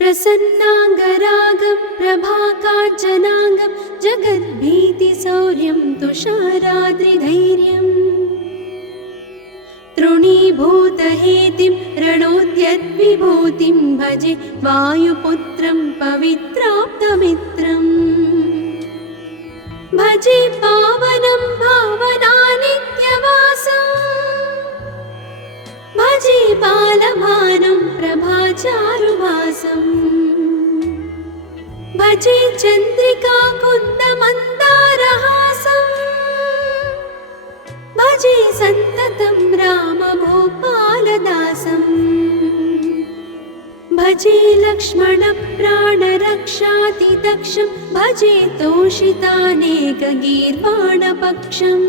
प्रसन्नाङ्गरागं प्रभाकाञ्चनाङ्गं जगद्भीतिशौर्यं तुषाराद्रिधैर्यम् तृणीभूतहेतिं रणोद्यद्विभूतिं भजे वायुपुत्रं पवित्राप्तमित्रम् भजे पावनं भावनानित्यवासं भजे बालभानं प्रभाचारुभासं भजे चन्द्रिकाकुन्दमन्दारहासं भजे सन्ततं रामभूपालदासं भजे लक्ष्मणप्राणरक्षातिदक्षं भजे तोषितानेकगीर्वाणपक्षम्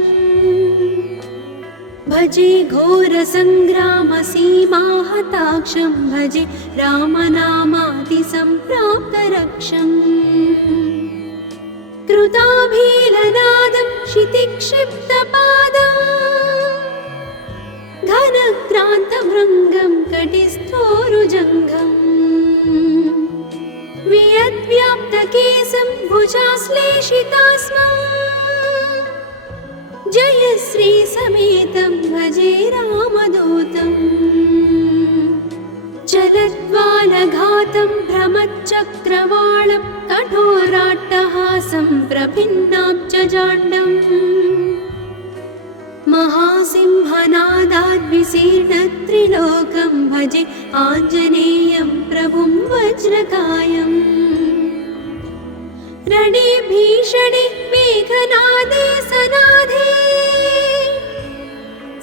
भजे घोरसङ्ग्रामसीमाहताक्षं भजे रामनामादिसम्प्राप्तरक्षम् कृताभीलनादं क्षितिक्षिप्तपादं घनक्रान्तभृङ्गं कटिस्थोरुजङ्घम् वियद्व्याप्तकेशं भुजाश्लेषितास्मं जयश्रीसमेतं भजे रामदूतं चलद्वालघातं भ्रमच्चक्रवालं कठोराट्टहासं प्रभिन्नाब्जजाण्डम् महासिंहनादाद्विशीर्णत्रिलोकं भजे आञ्जनेयं प्रभुं वज्रकायम् रणे भीषणे मेघनादे सनादे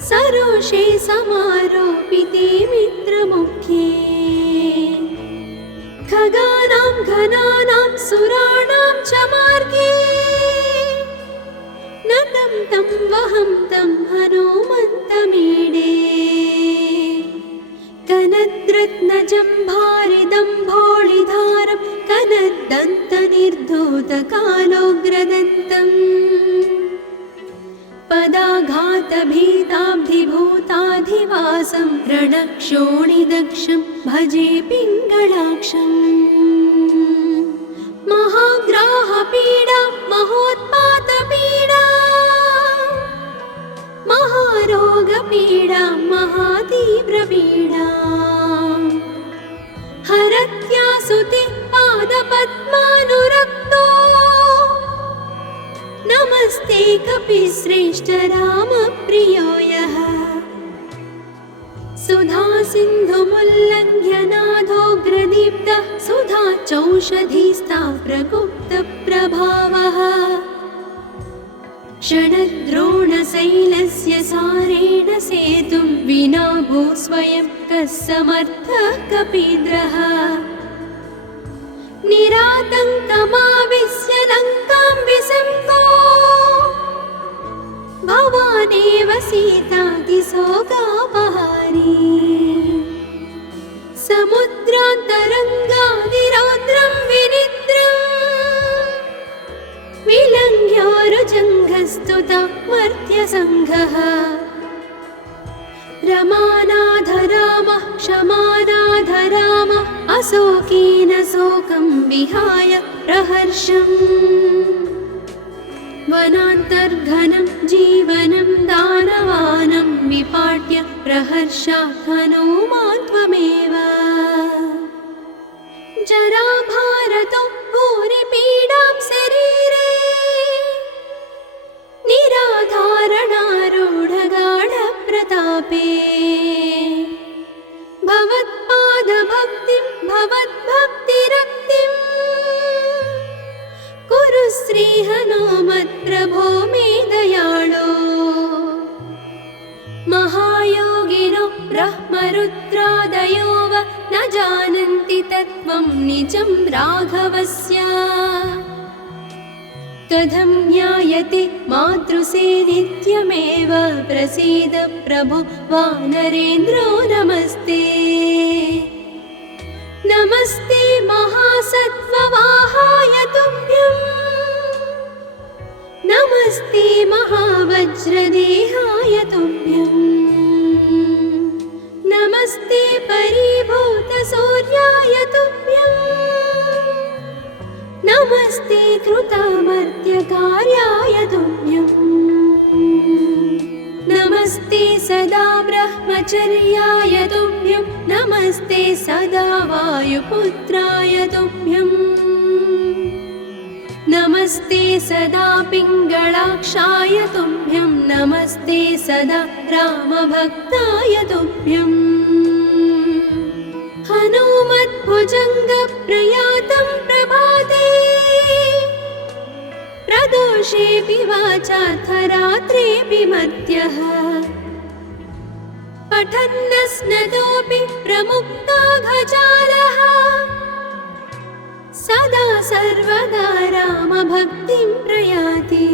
सरोषे समारोपिते मित्रमुख्ये खगानां घनानां सुराणां च मार्गे नतं तं वहं तं हनुमन्तमीडे कनद्रत्नजम्भारिदम्भोळिधारं कनद्दन्तनिर्धूतकालोग्रदन्तम् पदाघातभीताब्धिभूताधिवासं रणक्षोणिदक्षं भजे पिङ्गळाक्षम् महाग्राहपीडा महोत्पातपीडा महारोगपीडा महातीव्रपीडा हरत्यासुते पादपद्मानुरक्तो नमस्ते कपिश्रेष्ठ रामप्रियो यः सुधासिन्धुमुल्लङ्घ्य नाथोग्रदीप्तः सुधा चौषधीस्ता प्रगुप्तप्रभावः क्षणद्रोणशैलस्य सारेण सेतुं विना भूस्वयं कः समर्थः कपीन्द्रः निरातङ्कमाविश्य लङ्कां विसङ्गो भवानेव सीतातिशोकापहारी समुद्रान्तरङ्गादिरौद्रं विनिद्रम् विलङ्घ्योरुजङ्घस्तुता मर्त्यसङ्घः रमानाथ रामः क्षमानाथ रामः अशोकेन शोकं विहाय प्रहर्षम् वनान्तर्घनं जीवनं दानवानं विपाट्य प्रहर्षात् हनूमान् त्वमेव जराभारतो भूरिपीडां शरीरे निराधारणारूढगाढप्रतापे भवत्पादभक्तिं भवद्भक्तिरक्तिं कुरु श्रीहनुमत्प्रभो मे दयाळो महायोगिनो ब्रह्मरुद्रादयो वा न जानन्ति तत्त्वं निजं राघवस्य कथं ज्ञायते मातृसेवित्यमेव प्रसीद प्रभो वानरेन्द्रो नमस्ते नमस्ते महासत्त्ववाहाय तुभ्यं नमस्ते महावज्रदेहाय तुभ्यं नमस्ते परिभूतसूर्याय तुभ्यम् नमस्ते कृतामर्त्यकार्याय तुभ्यम् नमस्ते सदा ब्रह्मचर्याय तुभ्यं नमस्ते सदा वायुपुत्राय तुभ्यम् नमस्ते सदा पिङ्गळाक्षाय तुभ्यं नमस्ते सदा रामभक्ताय तुभ्यम् हनुमद्भुजङ्गप्रयातं प्रभाते प्रदोषेऽपि वाचार्थरात्रेऽपि मर्त्यः पठन्नस्नतोऽपि प्रमुक्ताघजालः सदा सर्वदा रामभक्तिं प्रयाति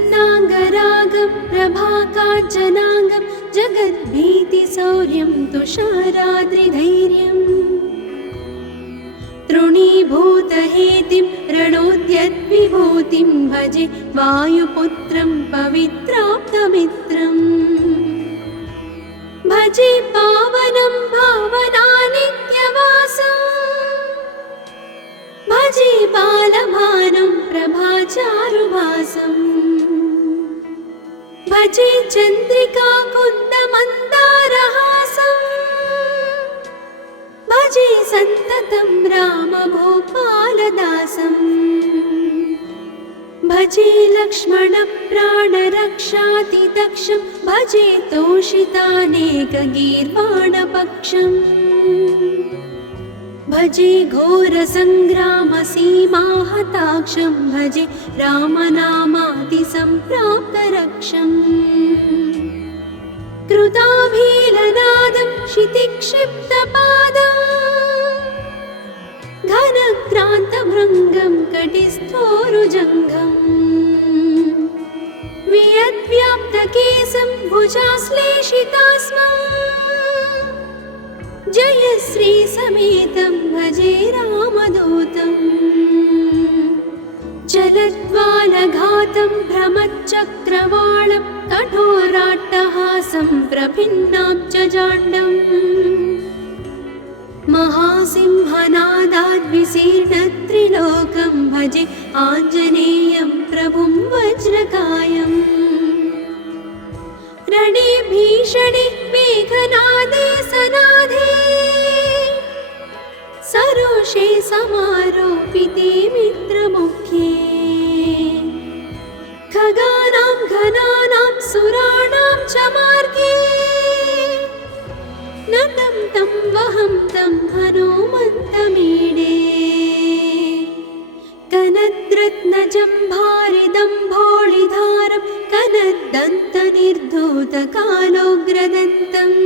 प्रसन्नाङ्गरागं प्रभाकाञ्चनाङ्गं जगद्भीतिशौर्यं तुषाराद्रिधैर्यम् तृणीभूतहेतिं रणोद्यद्विभूतिं भजे वायुपुत्रं पवित्राप्तमित्रम् भजे पावनं भावनानित्यवासम् भजे बालभानं प्रभाचारुभासम् भजे चन्द्रिकाकुन्दमन्दारहासम् भजे सन्ततं रामभूपालदासम् भजे लक्ष्मणप्राणरक्षातिदक्षं भजे तोषितानेकगीर्वाणपक्षम् भजे घोरसङ्ग्रामसीमाहताक्षं भजे रामनामादिसम्प्राप्तरक्षम् कृताभीलनादं क्षितिक्षिप्तपादं घनक्रान्तभृङ्गं कटिस्थोरुजङ्घम् वियद्व्याप्तकेशं भुजाश्लेषितास्मम् जयश्रीसमेतं भजे रामदूतम् चलद्वालघातं भ्रमच्चक्रवालं कठोराट्टहासं प्रभिन्नाब्जजाण्डम् महासिंहनादाद्विशीर्णत्रिलोकं भजे आञ्जनेयं प्रभुं वज्रकायम् रणे भीषणे मेघनादे सनादे सरोषे समारोपिते मित्रमुख्ये खगानां घनानां सुराणां च मार्गे नतं तं वहं तं हनुमन्तमीडे कनद्रत्नजम्भारिदम्भोळिधारं कनद्दन्तनिर्धूतकालोग्रदन्तम्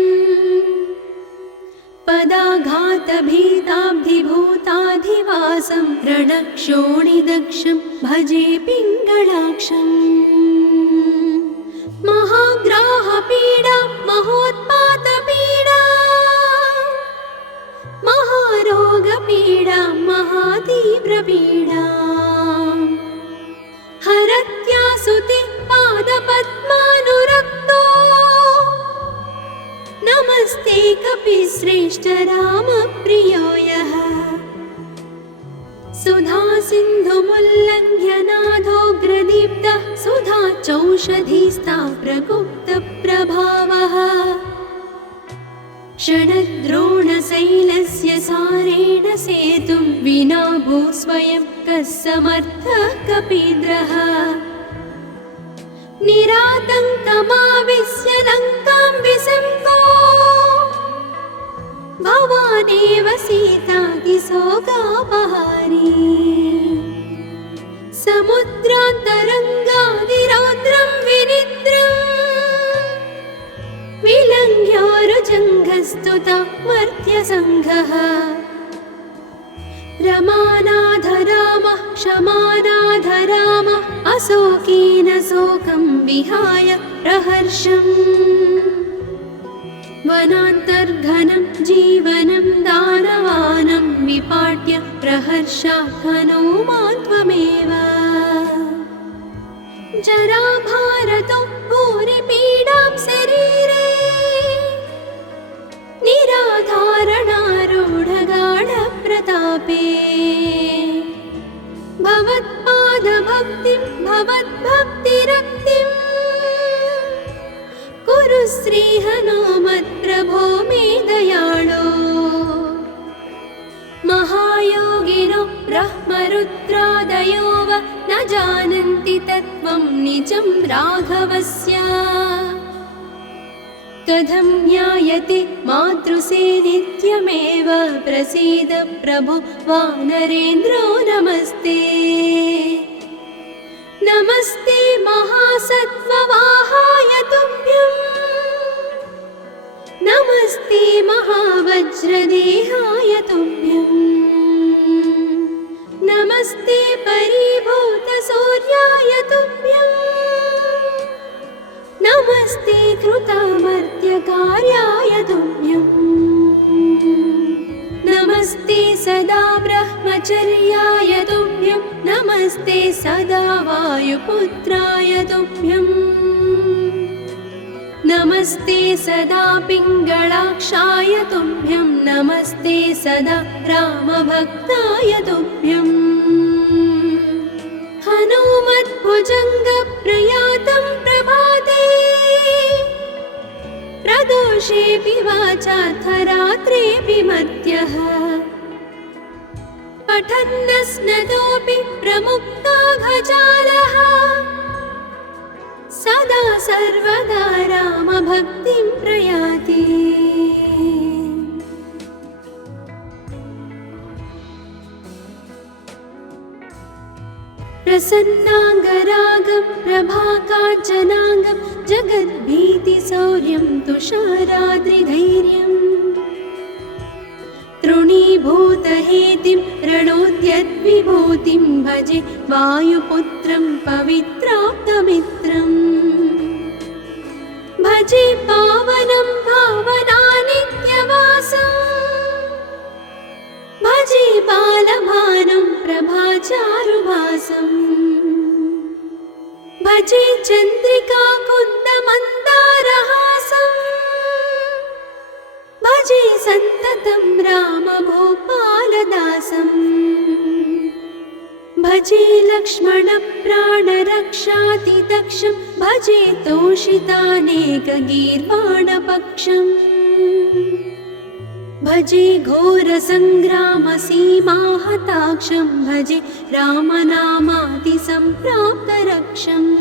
पदाघातभीताब्धिभूताधिवासं रणक्षोणिदक्षं भजे पिङ्गळाक्षम् महाग्राहपीडा महोत्पातपीडा महारोगपीडा महातीव्रपीडा हरत्यासुते पादपद्मानुरक्तो नमस्ते कपिश्रेष्ठ रामप्रियो यः सुधा सिन्धुमुल्लङ्घ्यनाथोग्रदीप्तः सुधा चौषधीस्ता प्रगुप्तप्रभावः षडद्रोणशैलस्य सारेण सेतुं विना भूस्वयं कः समर्थः कपीन्द्रः निरातङ्कमाविश्य लङ्कां विसम्पो भवानेव सीतातिशोकापहारी समुद्रान्तरङ्गादिरौद्रं विनिद्रम् विलङ्घ्योरुजङ्घस्तुता मर्त्यसङ्घः रमानाथ रामः क्षमानाथ रामः अशोकेन शोकं विहाय प्रहर्षम् वनान्तर्घनं जीवनं दानवानं विपाट्य प्रहर्षात् हनुमान् त्वमेव जराभारतो भूरिपीडां शरीरे पादभक्तिं भवद्भक्तिरक्तिं कुरु श्रीहनुमत्प्रभो मे दयाळो। महायोगिनो ब्रह्मरुद्रादयो वा न जानन्ति तत्त्वं निजं राघवस्य। कथं ज्ञायते मातृसे नित्यमेव प्रसीद प्रभो वानरेन्द्रो नमस्ते। नमस्ते महासत्त्ववाहाय तुभ्यं नमस्ते महावज्रदेहाय तुभ्यं नमस्ते परिभूतसूर्याय तुभ्यं नमस्ते कृतामर्त्यकार्याय तुभ्यं नमस्ते सदा ब्रह्मचर्याय तुभ्यं नमस्ते सदा वायुपुत्राय तुभ्यं नमस्ते सदा पिङ्गळाक्षाय तुभ्यं नमस्ते सदा रामभक्ताय तुभ्यं हनुमद्भुजङ्गप्रयातं प्रभाते प्रदोषेऽपि वाचार्थरात्रेऽपि मध्यः पठन्नस्नतोऽपि प्रमुक्ताघजालः सदा सर्वदा रामभक्तिं प्रयाति। प्रसन्नाङ्गरागं प्रभाकाञ्चनाङ्गं जगद्भीतिशौर्यं तुषाराद्रिधैर्यम् तृणीभूतहेतिं रणोद्यद्विभूतिं भजे वायुपुत्रं पवित्राप्तमित्रम् भजे पावनं भावनानित्यवासम् भजे बालभानुं प्रभाचारुभासम् भजे चन्द्रिकाकुन्दमन्दारहासम् भजे सन्ततं रामभूपालदासम् भजे लक्ष्मणप्राणरक्षातिदक्षं भजे तोषितानेकगीर्वाणपक्षम् भजे घोरसङ्ग्रामसीमाहताक्षं भजे रामनामातिसम्प्राप्तरक्षम्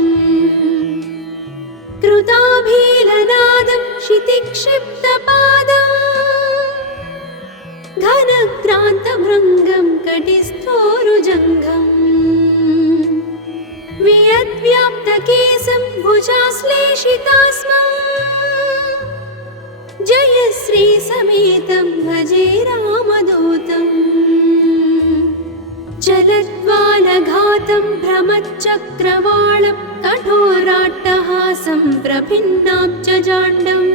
कृताभीलनादं क्षितिक्षिप्तपादम् घनक्रान्तभृङ्गं कटिस्थोरुजङ्घम् वियद्व्याप्तकेशं भुजाश्लेषितास्मम् जयश्रीसमेतं भजे रामदूतम् जलद्वालघातं भ्रमच्चक्रवालं कठोराट्टहासं प्रभिन्नाब्जजाण्डम्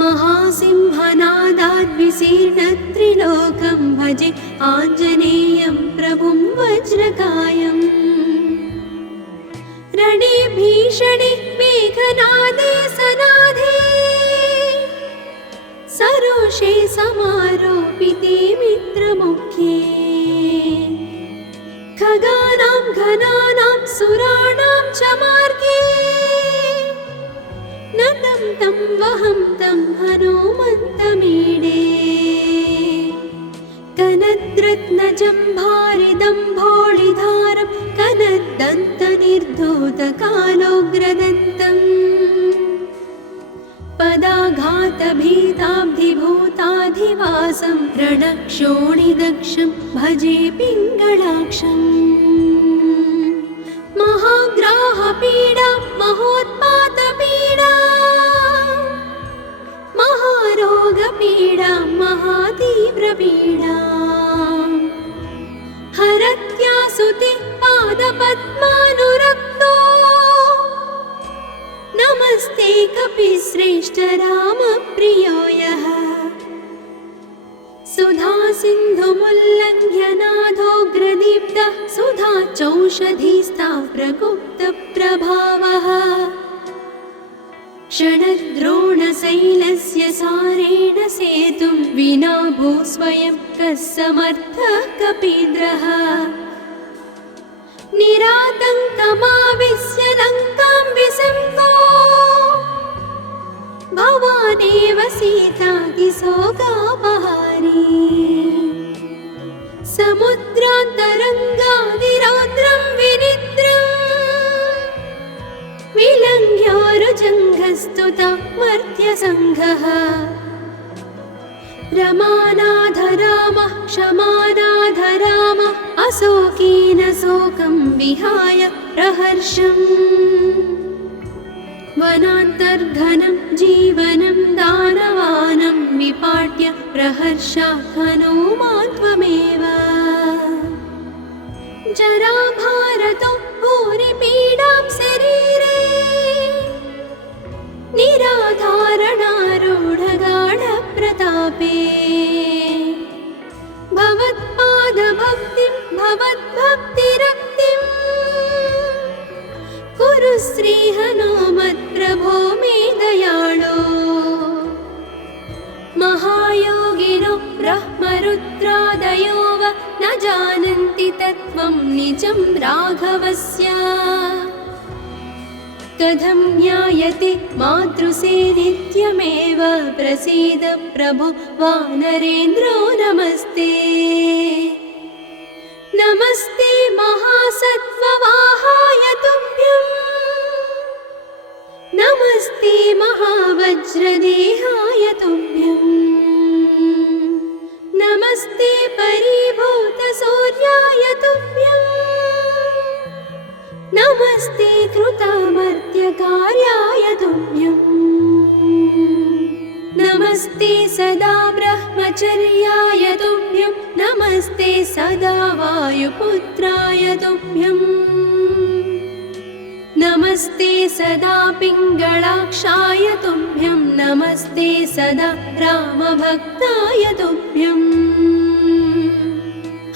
महासिंहनादाद्विशीर्णत्रिलोकं भजे आञ्जनेयं प्रभुं वज्रकायम् रणे भीषणे मेघनादे सनादे सरोषे समारोपिते मित्रमुख्ये खगानां घनानां सुराणां च मार्गे नतं तं वहं तं हनुमन्तमीडे कनद्रत्नजम्भारिदम्भोळिधारं कनद्दन्तनिर्धूतकालोग्रदन्तम् पदाघातभीताब्धिभूताधिवासं रणक्षोणिदक्षं भजे पिङ्गळाक्षम् महाग्राहपीडा महोत्पातपीडा महारोगपीडा महातीव्रपीडा हरत्यासुते पादपद्मानुरक्तो नमस्ते कपिश्रेष्ठ रामप्रियो यः सुधा सिन्धुमुल्लङ्घ्य नाथोग्रदीप्तः सुधा चौषधीस्ता प्रगुप्तप्रभावः षडद्रोणशैलस्य सारेण सेतुं विना भूस्वयं कः समर्थः कपीन्द्रः निरातङ्कमाविश्य लङ्कां विसम्पो भवानेव सीतातिशोकापहारी समुद्रान्तरङ्गादिरौद्रं विनिद्रम् विलङ्घ्योरुजङ्घस्तुता मर्त्यसङ्घः रमानाधरामः क्षमानाधरामः अशोकेन शोकं विहाय प्रहर्षम् वनान्तर्घनं जीवनं दानवानं विपाट्य प्रहर्षात् हनूमान् त्वमेव जराभारतो भूरिपीडां शरीरे निराधारणारूढगाढप्रतापे भवत्पादभक्तिं भवद्भक्तिरक्तिं कुरु श्रीहनुमत्प्रभो मे दयाळो महायोगिनो ब्रह्मरुद्रादयो वा न जानन्ति तत्त्वं निजं राघवस्य कथं ज्ञायते मातृसे नित्यमेव प्रसीद प्रभो वानरेन्द्रो नमस्ते नमस्ते महासत्त्ववाहाय तुभ्यं नमस्ते महावज्रदेहाय तुभ्यं नमस्ते परिभूतसूर्याय तुभ्यं नमस्ते कृतामर्त्यकार्याय तुभ्यं नमस्ते सदा ब्रह्मचर्याय तुभ्यं नमस्ते सदा वायुपुत्राय तुभ्यं नमस्ते सदा पिङ्गळाक्षाय तुभ्यं नमस्ते सदा रामभक्ताय तुभ्यं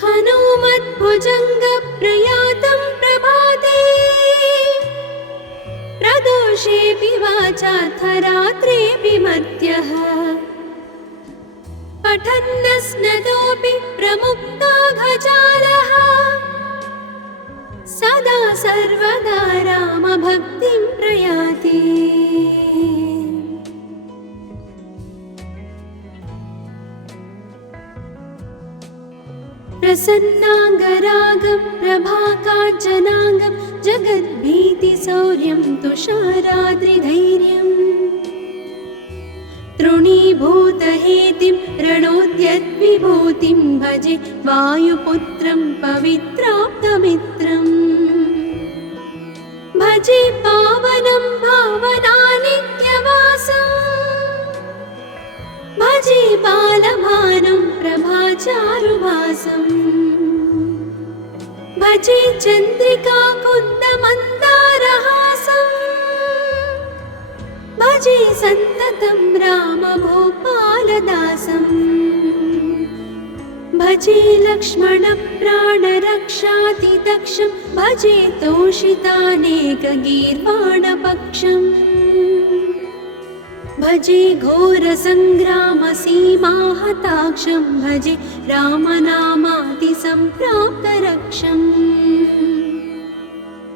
हनुमद्भुजङ्गप्रयातं प्रभाते प्रदोषेऽपि वाचार्थरात्रेऽपि मर्त्यः पठन्नस्नतोऽपि प्रमुक्ताघजालः सदा सर्वदा रामभक्तिं प्रयाति प्रसन्नाङ्गरागं प्रभाकाञ्चनाङ्गं जगद्भीतिशौर्यं तुषाराद्रिधैर्यम् तृणीभूतहेतिं रणोद्यद्विभूतिं भजे वायुपुत्रं पवित्राप्तमित्रम् भजे पावनं भावनानित्यवासम् भजे बालभानुं प्रभाचारुभासम् भजे चन्द्रिकाकुन्दमन्दारहासम् भजे सन्ततं रामभूपालदासम् भजे लक्ष्मणप्राणरक्षातिदक्षं भजे तोषितानेकगीर्वाणपक्षम् भजे घोरसङ्ग्रामसीमाहताक्षं भजे रामनामातिसम्प्राप्तरक्षम्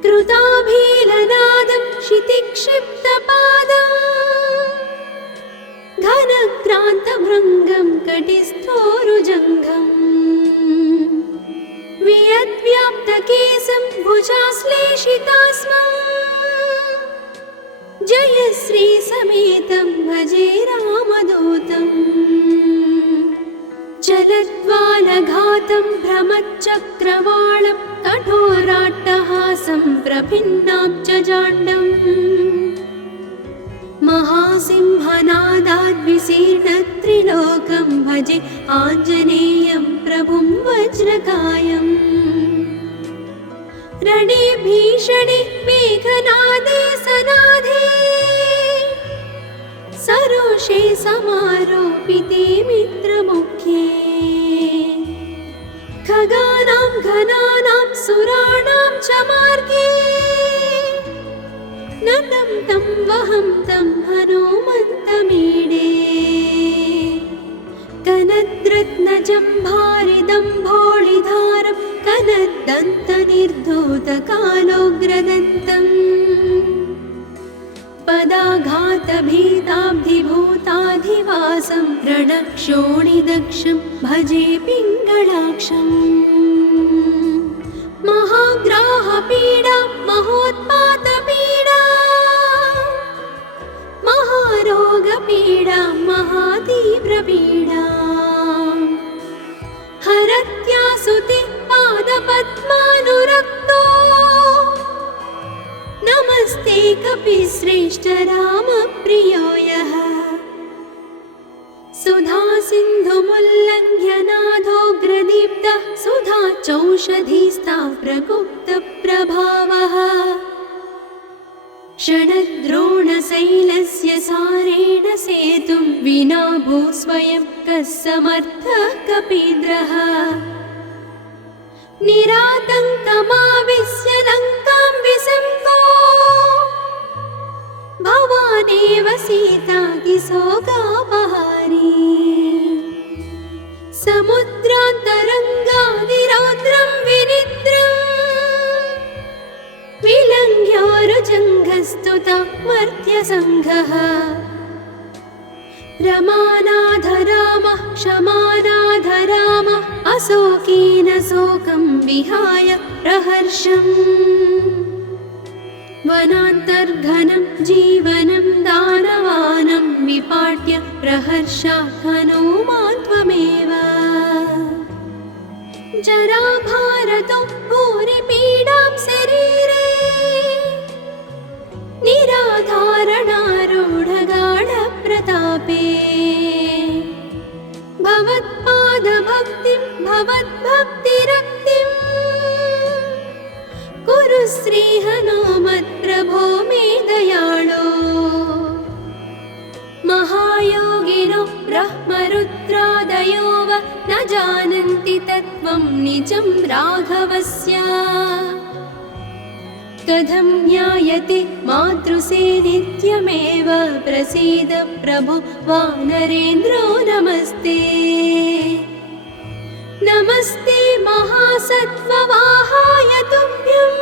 कृताभीलनादं क्षितिक्षिप्तपादम् घनक्रान्तभृङ्गं कटिस्थोरुजङ्घम् वियद्व्याप्तकेशं भुजाश्लेषितास्मम् जयश्रीसमेतं भजे रामदूतम् चलद्वालघातं भ्रमच्चक्रवालं कठोराट्टहासं प्रभिन्नाब्जजाण्डम् महासिंहनादाद्विशीर्णत्रिलोकं भजे आञ्जनेयं प्रभुं वज्रकायम् रणे भीषणे मेघनादे सनादे सरोषे समारोपिते मित्रमुख्ये खगानां घनानां सुराणां च मार्गे नतं तं वहं तं हनुमन्तमीडे कनद्रत्नजम्भारिदं भोळिधारं धनुर्दन्तनिर्धूतकालोग्रदन्तम् पदाघातभीताब्धिभूताधिवासं रणक्षोणिदक्षं भजे पिङ्गळाक्षम् महाग्राहपीडा महोत्पातपीडा महारोगपीडा महातीव्रपीडा हरत्यासुति पादपद्मानुरक्तो नमस्ते कपिश्रेष्ठ रामप्रियो यः सुधा सिन्धुमुल्लङ्घ्य नाथोग्रदीप्तः सुधा चौषधीस्ता प्रगुप्तप्रभावः षडद्रोणशैलस्य सारेण सेतुं विना भूस्वयं कः समर्थः कपीन्द्रः निरातङ्कमाविश्य लङ्कां विसङ्गो भवानेव सीतातिशोकापहारी समुद्रान्तरङ्गादिरौद्रं विनिद्रम् विलङ्घ्योरुजङ्घस्तुता मर्त्यसङ्घः रमानाधरामः क्षमानाधरामः अशोकेन शोकं विहाय प्रहर्षम् वनान्तर्घनं जीवनं दानवानं विपाट्य प्रहर्षात् हनूमान् त्वमेव जराभारतो भूरिपीडां शरीरे निराधारणारूढगाढप्रतापे भवत्पादभक्तिं भवद्भक्तिरक्तिं कुरु श्रीहनुमत्प्रभो मे दयाळो महायोगिनो ब्रह्मरुद्रादयो वा न जानन्ति तत्त्वं निजं राघवस्य कथं ज्ञायते मातृसे नित्यमेव प्रसीद प्रभो वानरेन्द्रो नमस्ते नमस्ते महासत्त्ववाहाय तुभ्यं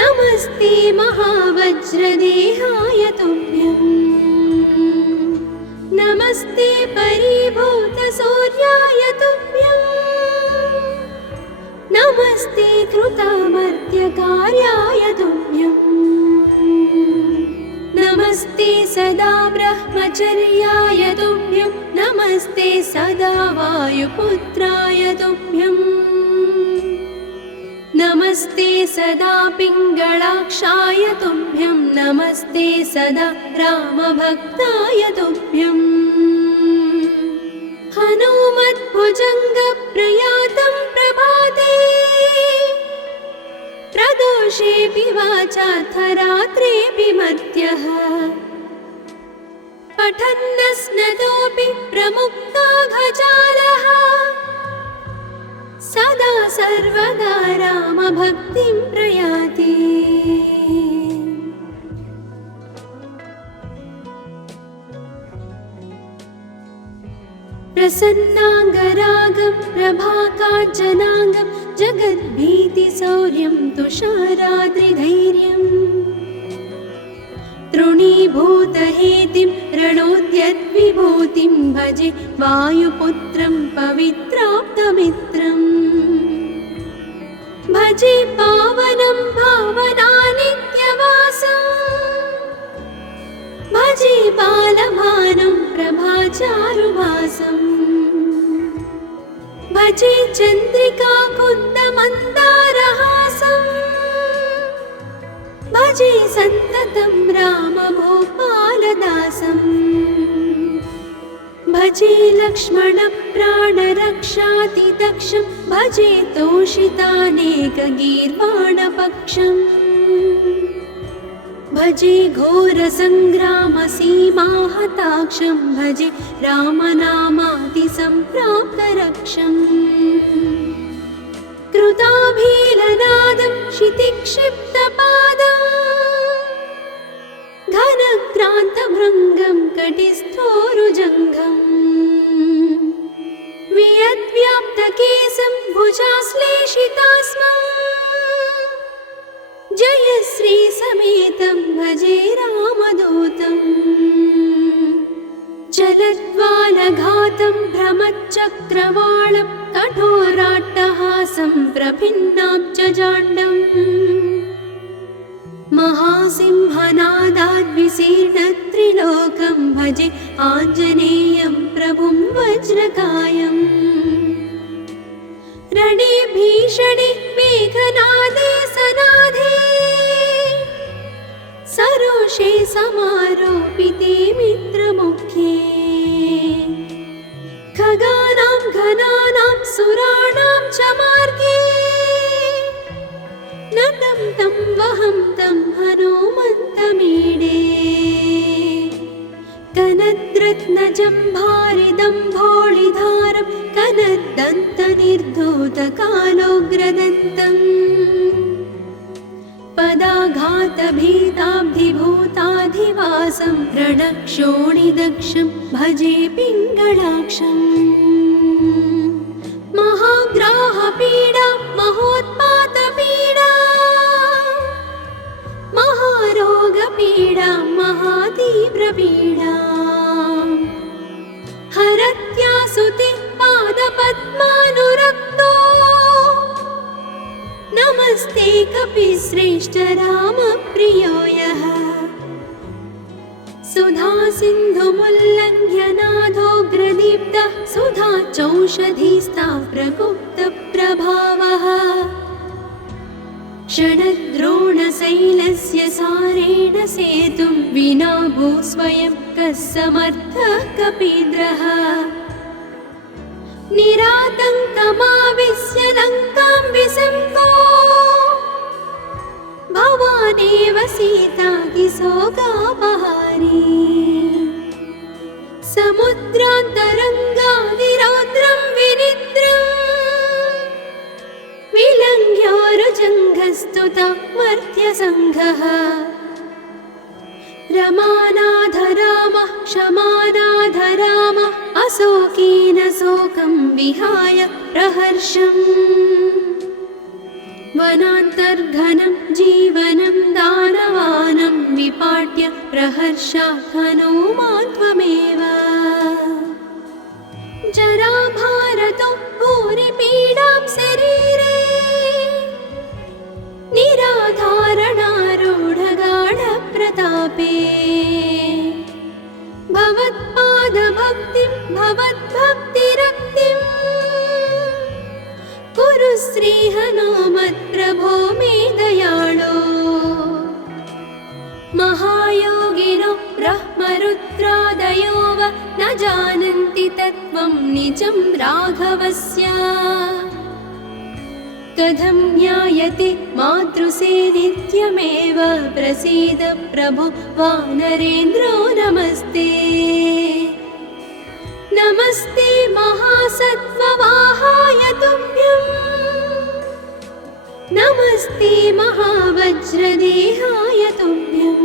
नमस्ते महावज्रदेहाय तुभ्यं नमस्ते परिभूतसूर्याय तुभ्यं नमस्ते कृतामर्त्यकार्याय तुभ्यं नमस्ते सदा ब्रह्मचर्याय तुभ्यं नमस्ते सदा वायुपुत्राय तुभ्यं नमस्ते सदा पिङ्गळाक्षाय तुभ्यं नमस्ते सदा रामभक्ताय तुभ्यं हनुमद्भुजङ्गप्रयातं प्रभाते प्रदोषेऽपि वाचाथ रात्रेऽपि मर्त्यः पठन्नस्नतोऽपि प्रमुक्ताघजालः सदा सर्वदा रामभक्तिं प्रयाति प्रसन्नाङ्गरागं प्रभाकाञ्चनाङ्गं जगद्भीतिशौर्यं तुषाराद्रिधैर्यम् तृणीभूतहेतिं रणोद्यद्विभूतिं भजे वायुपुत्रं पवित्राप्तमित्रम् भजे पावनं भावनानित्यवासम् भजे बालभानं प्रभाचारुभासम् भजे चन्द्रिकाकुन्दमन्दारहासम् भजे सन्ततं रामभूपालदासम् भजे लक्ष्मणप्राणरक्षातिदक्षं भजे तोषितानेकगीर्वाणपक्षम् भजे घोरसङ्ग्रामसीमाहताक्षं भजे रामनामातिसम्प्राप्तरक्षम् कृताभीलनादं क्षितिक्षिप्तपादं घनक्रान्तभृङ्गं कटिस्थोरुजङ्घम् वियद्व्याप्तकेशं भुजा वन्दे रामदूतम् चलद्वालघातं भ्रमच्चक्रवालं कठोराट्टहासं प्रभिन्नाब्जजाण्डम् महासिंहनादाद्विशीर्णत्रिलोकं भजे आञ्जनेयं प्रभुं वज्रकायम् रणे भीषणे मेघनादे सनादे सरोषे समारोपिते मित्रमुखे खगानां घनानां सुराणां च मार्गे नतं तं वहं तं हनुमन्तमीडे कनद्रत्नजम्भारिदम्भोळिधारं कनद्दन्तनिर्धूतकालोग्रदन्तम् पदाघातभीताब्धिभूताधिवासं रणक्षोणिदक्षं भजे पिङ्गळाक्षम् महाग्राहपीडा महोत्पातपीडा महारोगपीडा महातीव्रपीडा हरत्यासुते पादपद्मानुरक्तो नमस्ते कपिश्रेष्ठ रामप्रियो यः सुधा सिन्धुमुल्लङ्घ्य नाथोग्रदीप्तः सुधा चौषधीस्ता प्रगुप्तप्रभावः षडद्रोणशैलस्य सारेण सेतुं विना भूस्वयं कः समर्थः कपीन्द्रः निरातङ्कमाविश्य लङ्कां विसम्पो भवानेव सीतातिशोकापहारी समुद्रान्तरङ्गादिरौद्रं विनिद्रम् विलङ्घ्योरुजङ्घस्तुता मर्त्यसङ्घः रमानाथ रामः क्षमानाथ रामः अशोकेन शोकं विहाय प्रहर्षम् वनान्तर्घनं जीवनं दानवानं विपाट्य प्रहर्षात् हनूमान् त्वमेव जराभारतो भूरिपीडां शरीरे निराधारणारूढगाढप्रतापे भवत्पादभक्तिं भवद्भक्तिरक्तिं कुरु श्रीहनुमत्प्रभो मे दयाळो महायोगिनो ब्रह्मरुद्रादयो वा न जानन्ति तत्त्वं निजं राघवस्य कथं ज्ञायते मातृसेवित्यमेव प्रसीद प्रभो वानरेन्द्रो नमस्ते नमस्ते महासत्त्ववाहाय तुभ्यं नमस्ते महावज्रदेहाय तुभ्यं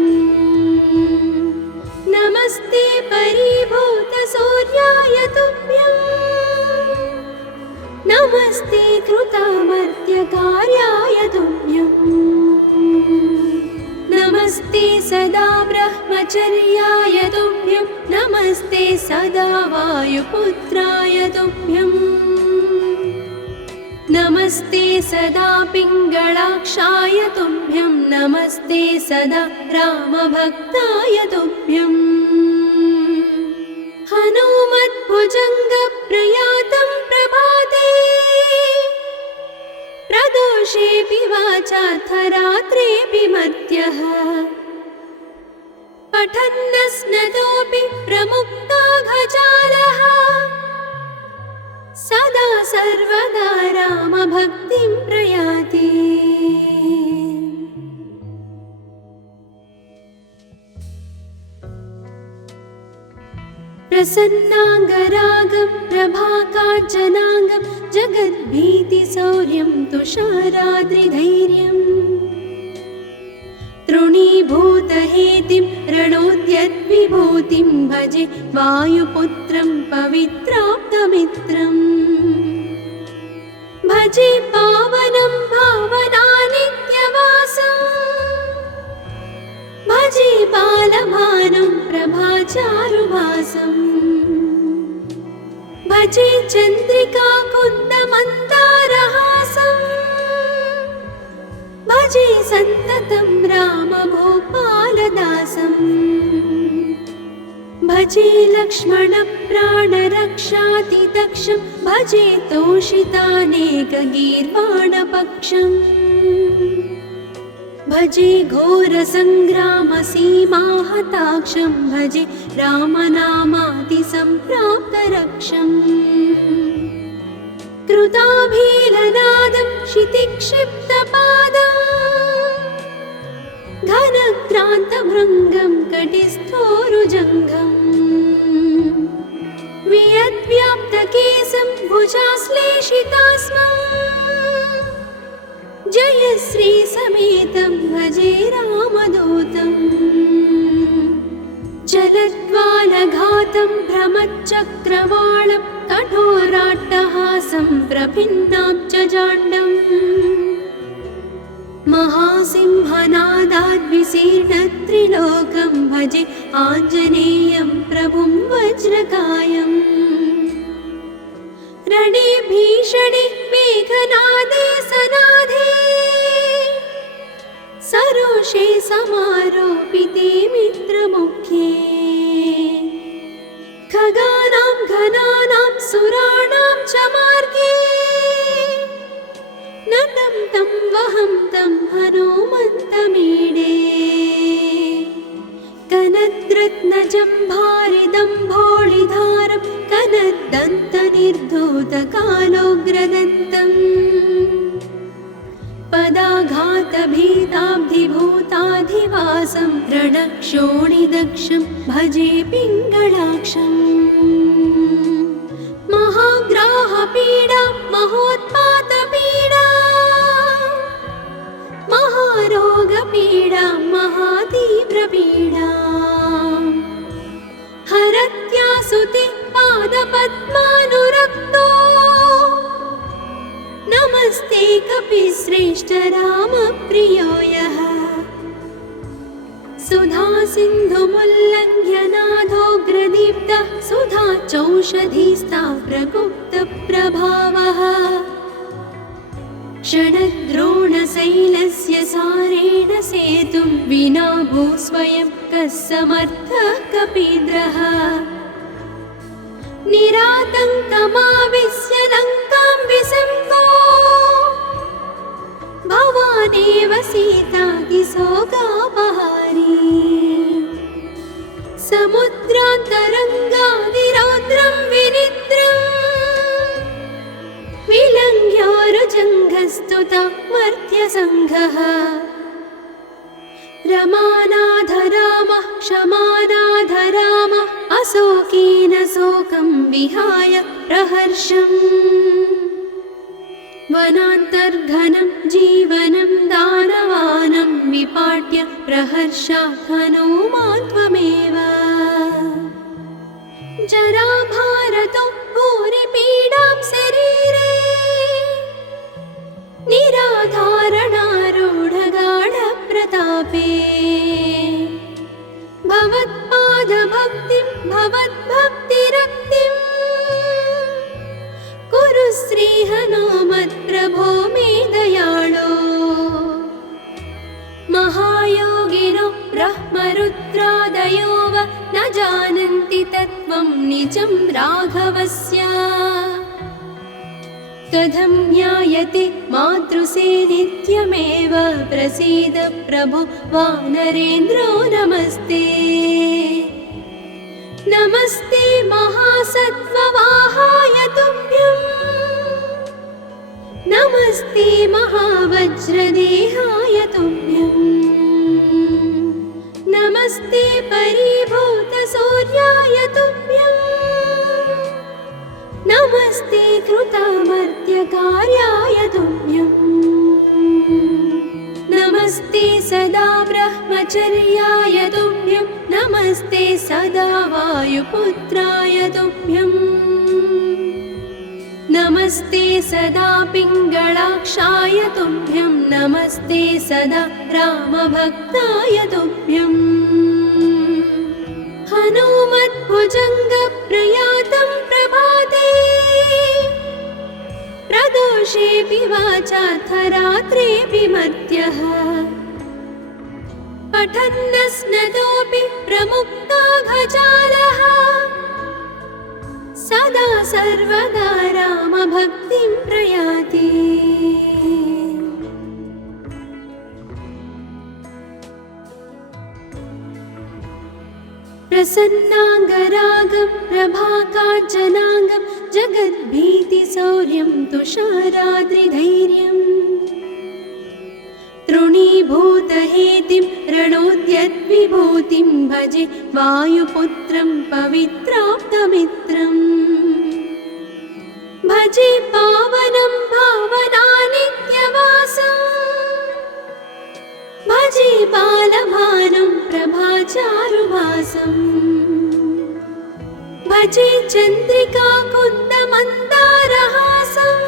नमस्ते परिभूतसूर्याय तुभ्यं नमस्ते कृतामर्त्यकार्याय तुभ्यं नमस्ते सदा ब्रह्मचर्याय तुभ्यं नमस्ते सदा वायुपुत्राय तुभ्यं नमस्ते सदा पिङ्गळाक्षाय तुभ्यं नमस्ते सदा रामभक्ताय तुभ्यं हनुमद्भुजङ्गप्रयातं प्रभाते प्रदोषेऽपि वाचार्थरात्रेऽपि मर्त्यः पठन्नस्नतोऽपि प्रमुक्ताघजालः सदा सर्वदा रामभक्तिं प्रयाति प्रसन्नाङ्गरागं प्रभाकाञ्चनाङ्गं जगद्भीतिशौर्यं तुषाराद्रिधैर्यम् तृणीभूतहेतिं रणोद्यद्विभूतिं भजे वायुपुत्रं पवित्राप्तमित्रम् भजे पावनं भावनानित्यवासं भजे बालभानुं प्रभाचारुभासम् भजे चन्द्रिका कुन्दमन्दारहासम् भजे सन्ततं रामभूपालदासम् भजे लक्ष्मणप्राणरक्षातिदक्षं भजे तोषितानेकगीर्वाणपक्षम् भजे घोरसङ्ग्रामसीमाहताक्षं भजे रामनामातिसम्प्राप्तरक्षम् कृताभीलनादं क्षितिक्षिप्तपादम् घनक्रान्तभृङ्गं कटिस्थोरुजङ्घम् वियद्व्याप्तकेशं भुजाश्लेषितास्मम् जयश्रीसमेतं भजे रामदूतम् चलद्वालघातं भ्रमच्चक्रवालं कठोराट्टहासं प्रभिन्नाब्जजाण्डम् महासिंहनादाद्विशीर्णत्रिलोकं भजे आञ्जनेयं प्रभुं वज्रकायम् रणे भीषणे मेघनादे सनादे सरोषे समारोपिते मित्रमुख्ये खगानां घनानां सुराणां च मार्गे नतं तं वहं तं हनुमन्तमीडे कनद्रत्नजम्भारिदम्भोळिधारं कनद्दन्तनिर्धूतकालोग्रदन्तम् पदाघातभीताब्धिभूताधिवासं रणक्षोणिदक्षं भजे पिङ्गळाक्षम् महाग्राहपीडा महोत्पातपीडा महारोगपीडा महातीव्रपीडा हरत्यासुते पादपद्मानुरक्तो नमस्ते कपिश्रेष्ठ रामप्रियो यः सुधासिन्धुमुल्लङ्घ्य नाथोग्रदीप्तः सुधा चौषधीस्ता प्रगुप्तप्रभावः षडद्रोणशैलस्य सारेण सेतुं विना भूस्वयं कः समर्थः कपीन्द्रः निरातङ्कमाविश्य लङ्कां विसङ्गो भवानेव सीतातिशोकापहारी समुद्रान्तरङ्गादिरौद्रं विनिद्रम् विलङ्घ्योरुजङ्घस्तुता मर्त्यसङ्घः रमानाथ रामः क्षमानाथ रामः अशोकेन शोकं विहाय प्रहर्षम् वनान्तर्घनं जीवनं दानवानं विपाट्य प्रहर्षात् हनूमान् त्वमेव जराभारतो भूरिपीडां शरीरे निराधारणारूढगाढप्रतापे भवत्पादभक्तिं भवद्भक्तिरक्तिं कुरु श्रीहनुमत्प्रभो मे दयाळो महायोगिनो ब्रह्मरुद्रादयो वा न जानन्ति तत्त्वं निजं राघवस्य कथं ज्ञायते मातृसे नित्यमेव प्रसीद प्रभो वानरेन्द्रो नमस्ते नमस्ते महासत्त्ववाहाय तुभ्यं नमस्ते महावज्रदेहाय तुभ्यं नमस्ते परिभूतसूर्याय तुभ्यं नमस्ते कृतामर्त्यकार्याय तुभ्यं नमस्ते सदा ब्रह्मचर्याय तुभ्यं नमस्ते सदा वायुपुत्राय तुभ्यं नमस्ते सदा पिङ्गळाक्षाय तुभ्यं नमस्ते सदा रामभक्ताय तुभ्यम् हनुमद्भुजङ्गप्रयातं प्रभाते प्रदोषेऽपि वाचार्थरात्रेऽपि मर्त्यः पठन्नस्नतोऽपि प्रमुक्ताघजालः सदा सर्वदा रामभक्तिं प्रयाति। प्रसन्नाङ्गरागं प्रभाकाञ्चनाङ्गं जगद्भीतिशौर्यं तुषाराद्रिधैर्यम् तृणीभूतहेतिं रणोद्यद्विभूतिं भजे वायुपुत्रं पवित्राप्तमित्रम् भजे पावनं भावनानित्यवासम् भजे बालभानुं प्रभाचारुभासम् भजे चन्द्रिकाकुन्दमन्दारहासम्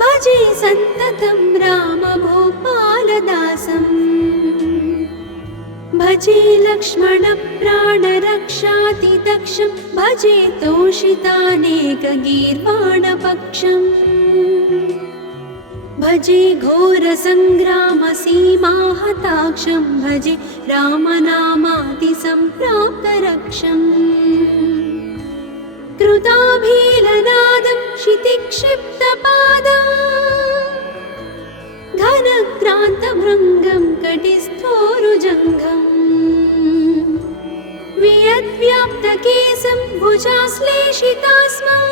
भजे सन्ततं रामभूपालदासम् भजे लक्ष्मणप्राणरक्षातिदक्षं भजे तोषितानेकगीर्वाणपक्षम् भजे घोरसङ्ग्रामसीमाहताक्षं भजे रामनामातिसम्प्राप्तरक्षम् कृताभीलनादं क्षितिक्षिप्तपादं घनक्रान्तभृङ्गं कटिस्थोरुजङ्घम् वियद्व्याप्तकेशं भुजाश्लेषितास्मम्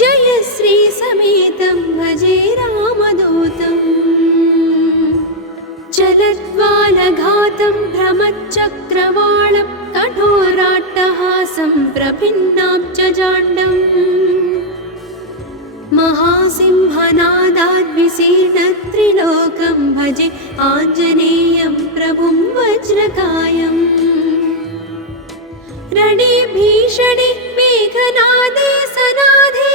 जयश्रीसमेतं भजे रामदूतम् चलद्वालघातं भ्रमच्चक्रवालं कठोराट्टहासं प्रभिन्नां च जाण्डम् महासिंहनादाद्विशीर्णत्रिलोकं भजे आञ्जनेयं प्रभुं वज्रकायम् रणे भीषणे मेघनादे सनादे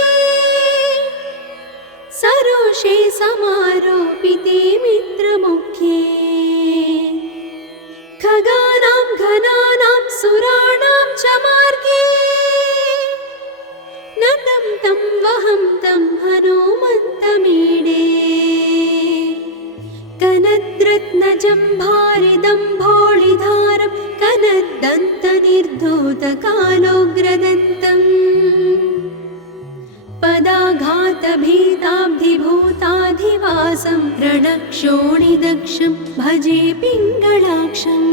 सरोषे समारोपिते मित्रमुख्ये खगानां घनानां सुराणां च मार्गे नतं तं वहं तं हनुमन्तमीडे कनद्रत्नजम्भारिदम्भोळिधारं कनद्दन्तनिर्धूतकालोग्रदन्तम् पदाघातभीताब्धिभूताधिवासं रणक्षोणिदक्षं भजे पिङ्गळाक्षम्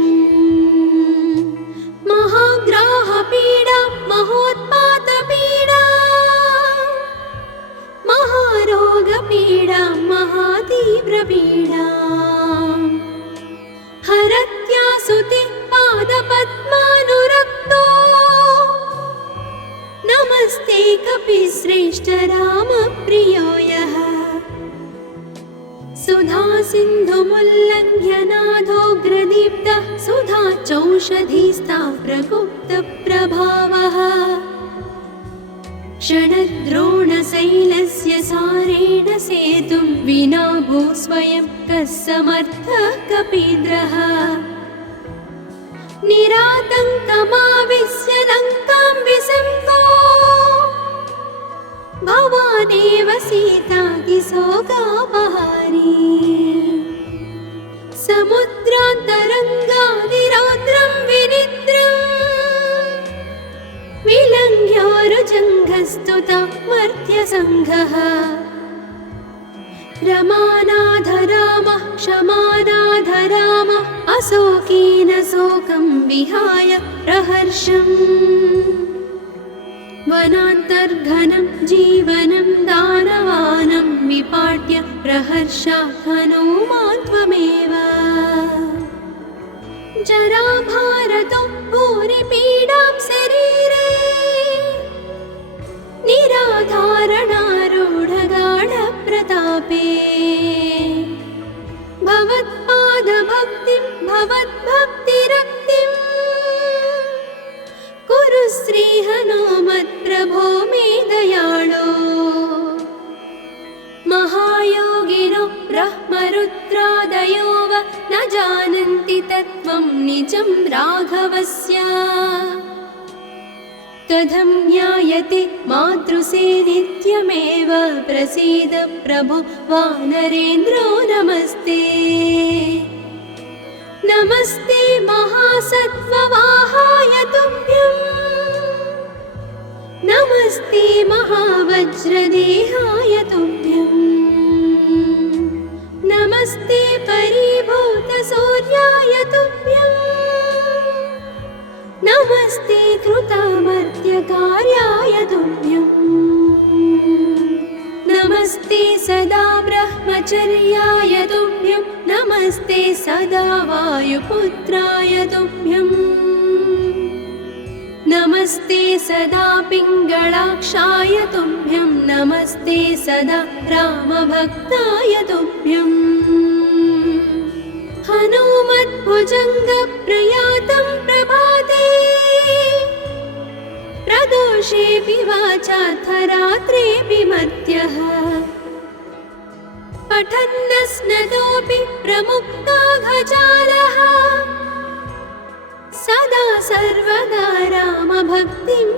महाग्राहपीडा महोत्पातपीडा महारोगपीडा महातीव्रपीडा हरत्यासुते पादपद्मानुरक्तो नमस्ते कपिश्रेष्ठ रामप्रियो यः सुधासिन्धुमुल्लङ्घ्य नाथोग्रदीप्तः सुधाचौषधीस्ता प्रगुप्तप्रभावः षडद्रोणशैलस्य सारेण सेतुं विना भूस्वयं कः समर्थः कपीन्द्रः निरातङ्कमाविश्य लङ्कां विसङ्गो भवानेव सीतातिशोकापहारी समुद्रान्तरङ्गादिरौद्रं विनिद्रम् विलङ्घ्योरुजङ्घस्तुता मर्त्यसङ्घः रमानाथ रामः क्षमानाथ रामः अशोकेन शोकं विहाय प्रहर्षम् वनान्तर्घनं जीवनं दानवानं विपाट्य प्रहर्षात् हनुमान् त्वमेव जराभारतो भूरिपीडां शरीरे निराधारणारूढगाढप्रतापे भवत्पादभक्तिं भवद्भक्तिरक्तिं कुरु श्रीहनुमत्प्रभो मे दयाळो महायोगिनो ब्रह्मरुद्रादय त्रयो वा न जानन्ति तत्त्वं निजं राघवस्य कथं ज्ञायते मातृसे नित्यमेव प्रसीद प्रभो वानरेन्द्रो नमस्ते नमस्ते महासत्त्ववाहाय तुभ्यं नमस्ते महावज्रदेहाय तुभ्यं नमस्ते परिभूतसूर्याय तुभ्यं नमस्ते कृतामर्त्यकार्याय तुभ्यं नमस्ते सदा ब्रह्मचर्याय तुभ्यं नमस्ते सदा वायुपुत्राय तुभ्यं नमस्ते सदा पिङ्गळाक्षाय तुभ्यं नमस्ते सदा रामभक्ताय तुभ्यं हनुमद्भुजङ्गप्रयातं प्रभाते प्रदोषेऽपि वाचार्थरात्रेऽपि मर्त्यः पठन्नस्नतोऽपि प्रमुक्ताघजालः सदा सर्वदा रामभक्तिं